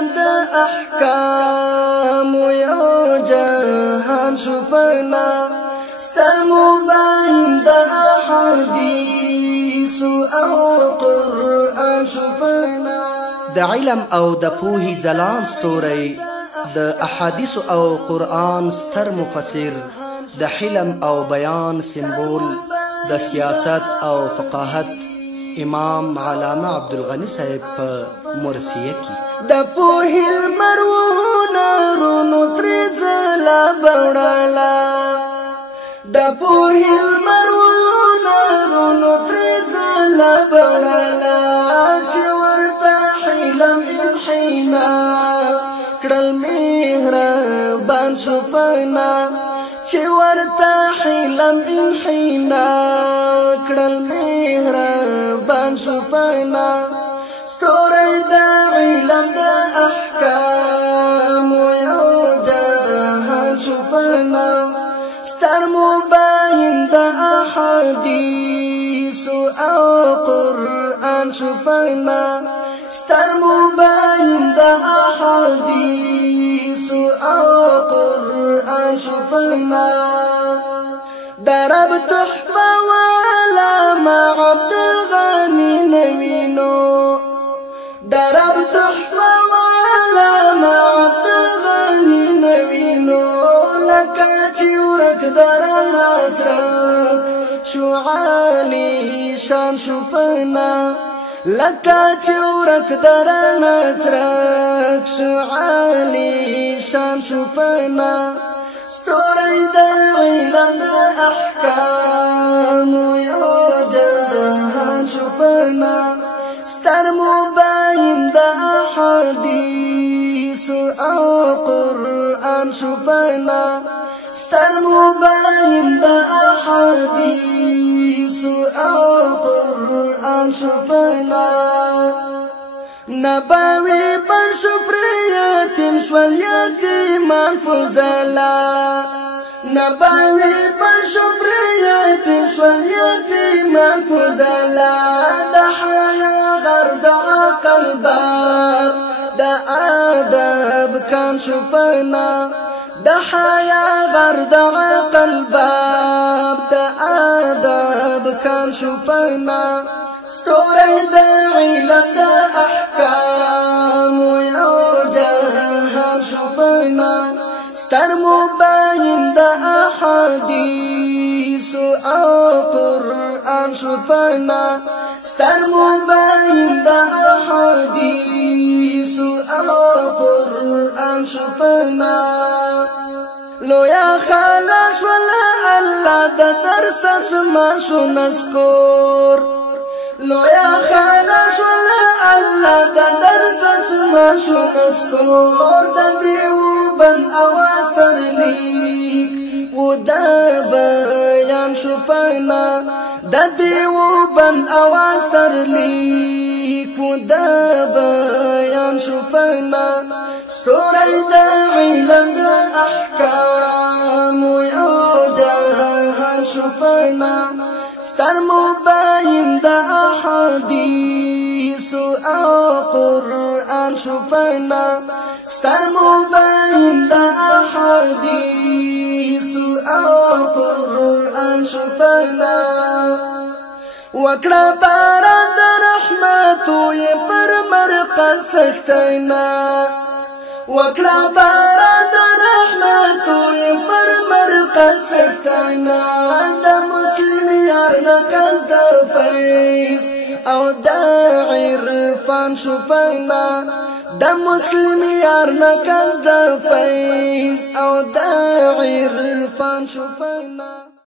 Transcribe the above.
علم د احکام یو جهان شفنا ستر مبین د احادیث او قرآن شفنا د علم او د پوهې ځلان ستوری د احادیث او قرآن ستر مفسر د حلم او بیان سمبول د سیاست او فقاهت امام علامه عبدالغنی صاحب په مرثیه کې د پوهې المرونه رونو ترې ځلا بوړله د پوهې المرونه رونو ترې ځلا بوړله چې ورته حلم انحنا کړل مهربان شفنا چې ورته حلم انحنا کړل مهربان شفنا ستوری د علم د احکام یو جهان شفنا ستر مبین د احادیث او قرآن شفنا ستر مبین د احادیث او قرآن شفنا درب تحفه والا ما عبدالغنی نوینو درب تحفه والا ما عبدالغنی نوینو لکه چې ورک درنا څرک شو عالی شان شفنا لکه چې ورک درنا څرک شو عالی شان شفنا ستوری د علم د احکام یو جهان شفنا ستر مبین د احادیث او قرآن شفنا ستر مبین د احادیث او قرآن شفنا نبوی پر شفر یتیم شول یتیمان فضلا نبوی پر شفر یتیم شول یتیمان فضلا د حیا غر د عقل باب د ادب کان شفنا د حیا غر د عقل باب د ادب کان شفنا ستوری د علم د احکام یو جهان شفنا ستر مبین د احادیث او قرآن شفنا ستر مبین د احادیث او قرآن شفنا لویا خلاص ولا الله د درس اسمان شو نذكر لویا خلاص ولا الله د درس اسمان شو نذكر د دیو بن اواسر لیک و د بیان شفنا د دیو بن اواسر لیک و د بیان شفنا ستوری د علم د احکام یو جهان شفنا ستر مبین د احادیث او قرآن شفنا ستر مبین د احادیث او قرآن شفنا وکړه باران د رحمتو یې پر مرقد سختینا وکړه باران د رحمتو یې پر مرقد سختینا د مسلم یار نقص د فیض او د عرفان شفنا د مسلم یار نقص د فیض او د عرفان شفنا